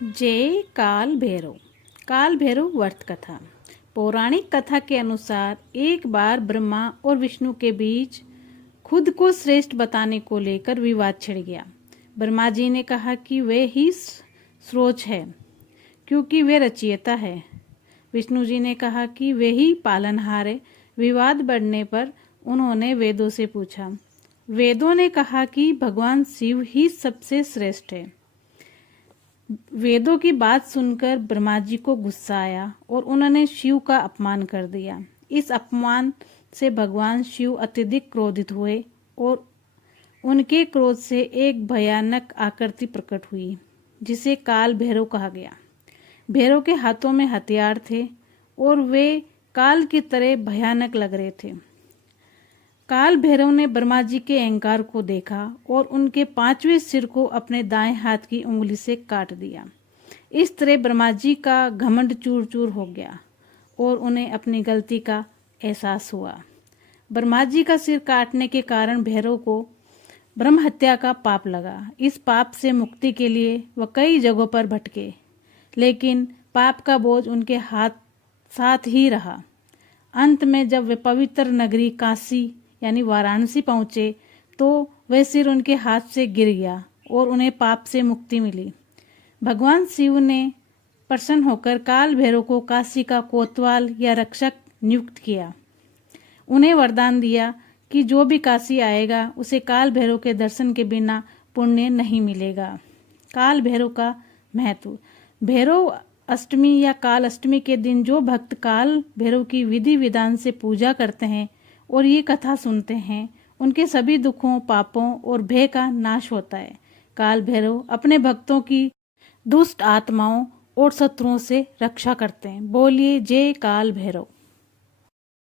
जय काल भैरव। काल भैरव व्रत कथा। पौराणिक कथा के अनुसार एक बार ब्रह्मा और विष्णु के बीच खुद को श्रेष्ठ बताने को लेकर विवाद छिड़ गया। ब्रह्मा जी ने कहा कि वे ही स्रोत है क्योंकि वे रचयिता है। विष्णु जी ने कहा कि वे ही पालनहार है। विवाद बढ़ने पर उन्होंने वेदों से पूछा। वेदों ने कहा कि भगवान शिव ही सबसे श्रेष्ठ है। वेदों की बात सुनकर ब्रह्मा जी को गुस्सा आया और उन्होंने शिव का अपमान कर दिया। इस अपमान से भगवान शिव अत्यधिक क्रोधित हुए और उनके क्रोध से एक भयानक आकृति प्रकट हुई जिसे काल भैरव कहा गया। भैरव के हाथों में हथियार थे और वे काल की तरह भयानक लग रहे थे। काल भैरव ने ब्रह्मा जी के अहंकार को देखा और उनके 5वें सिर को अपने दाएं हाथ की उंगली से काट दिया। इस तरह ब्रह्मा जी का घमंड चूर चूर हो गया और उन्हें अपनी गलती का एहसास हुआ। ब्रह्मा जी का सिर काटने के कारण भैरव को ब्रह्म हत्या का पाप लगा। इस पाप से मुक्ति के लिए वह कई जगहों पर भटके, लेकिन पाप का बोझ उनके हाथ साथ ही रहा। अंत में जब वे पवित्र नगरी काशी यानी वाराणसी पहुंचे तो वह सिर उनके हाथ से गिर गया और उन्हें पाप से मुक्ति मिली। भगवान शिव ने प्रसन्न होकर काल भैरव को काशी का कोतवाल या रक्षक नियुक्त किया। उन्हें वरदान दिया कि जो भी काशी आएगा उसे काल भैरव के दर्शन के बिना पुण्य नहीं मिलेगा। काल भैरव का महत्व। भैरव अष्टमी या काल अष्टमी के दिन जो भक्त काल भैरव की विधि विधान से पूजा करते हैं और ये कथा सुनते हैं, उनके सभी दुखों, पापों और भय का नाश होता है। काल भैरव अपने भक्तों की दुष्ट आत्माओं और शत्रुओं से रक्षा करते हैं। बोलिए जय काल भैरव।